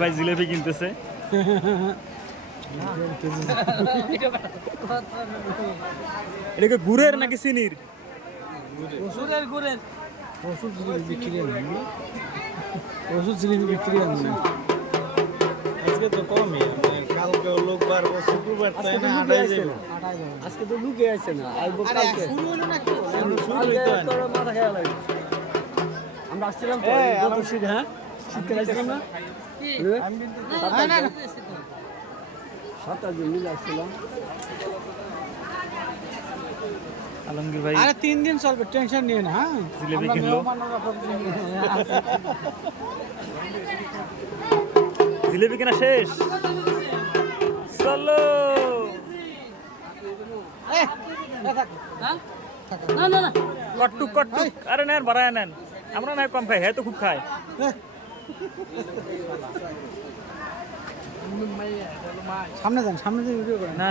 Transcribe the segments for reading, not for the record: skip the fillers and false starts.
ভাই জিলেবি কিনতেছে। এটা কি গুড়ের নাকি চিনির? গুড়ের প্রচুর জিনিস বিক্রি হয়, প্রচুর জিনিস বিক্রি হয়। আজকে তো কমই, মানে কালকে লোক বাড়বো, শুক্রবার তাই না আড়াই যাবে। আজকে তো লুকে আছে না, আইবো কালকে। শুরু হইলো না, শুরু হইতো না। মাথা খেয়াল লাগে। আমরা আসছিলাম তো গত শীত, হ্যাঁ শীতকালে আসছিলাম না, আমি কিন্তু 7 দিন মিলে আসছিলাম। আলমগীর ভাই আরে 3 দিন চলবে, টেনশন নিয়ে না। হ্যাঁ জিলেবি আমরা কিনলো। মেহমানরা জিলেবি কেনা শেষ, চলো। না না না, কটটুক কটটুক, আরে নেন বাড়ায় নেন, আমরা না কম খাই, হ্যাঁ তো খুব খায়। সামনে যান, সামনে দিয়ে ভিডিও করেন। না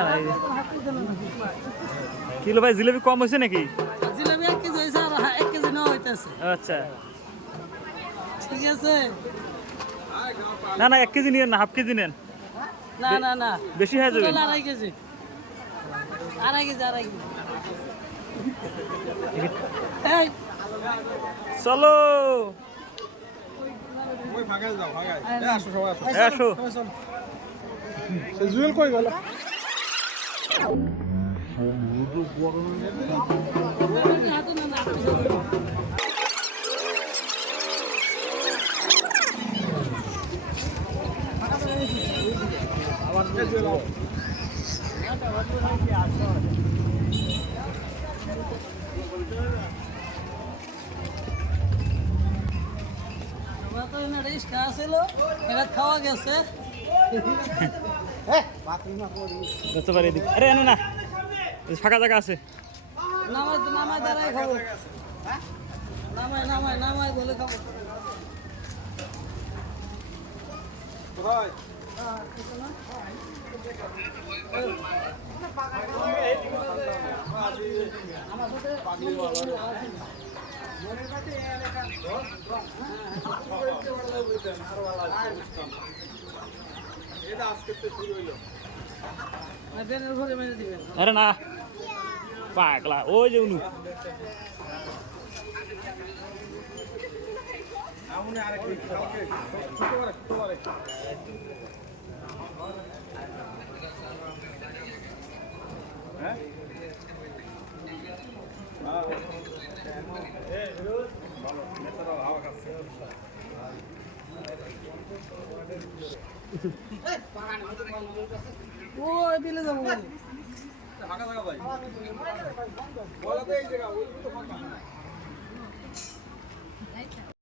কিলো ভাই জিলেবি কম হয়েছে নাকি? জিলাপি 1 কেজি হয়েছে, আর 1 কেজি নেওয়া হইতেছে। আচ্ছা, ঠিক আছে। না না 1 কেজি নিয়েন না, হাফ কেজি নেন, না না না, বেশি হয়ে যাবে। 2.5 কেজি, 2.5 কেজি, 2.5 কেজি। এই চলো ওই ফাঁকায় যাও, ফাঁকায়। আসো সবাই আসো। আসো। সে জুয়েল কই গেল? খাওয়া গেছে। বুঝতে পারি এদিকে। আরে না না, ফাঁকা জায়গা আছে। নামাই নামাই দাঁড়াই খাবো, নামাই নামাই নামাই বলে খাবো। কোথায়? এটা আজকে তো শুরু হইলো। আরে না পাগলা, ওই যে উনু। আমনে আরেকটা কালকে শুক্রবারে শুক্রবারে। হ্যাঁ? ভালো, ন্যাচারাল হাওয়া খাচ্ছে। ওই বিলে যাবো। ফাঁকা থাকা ভাই। বলা তো এই জায়গা, ওই তো ফাঁকা।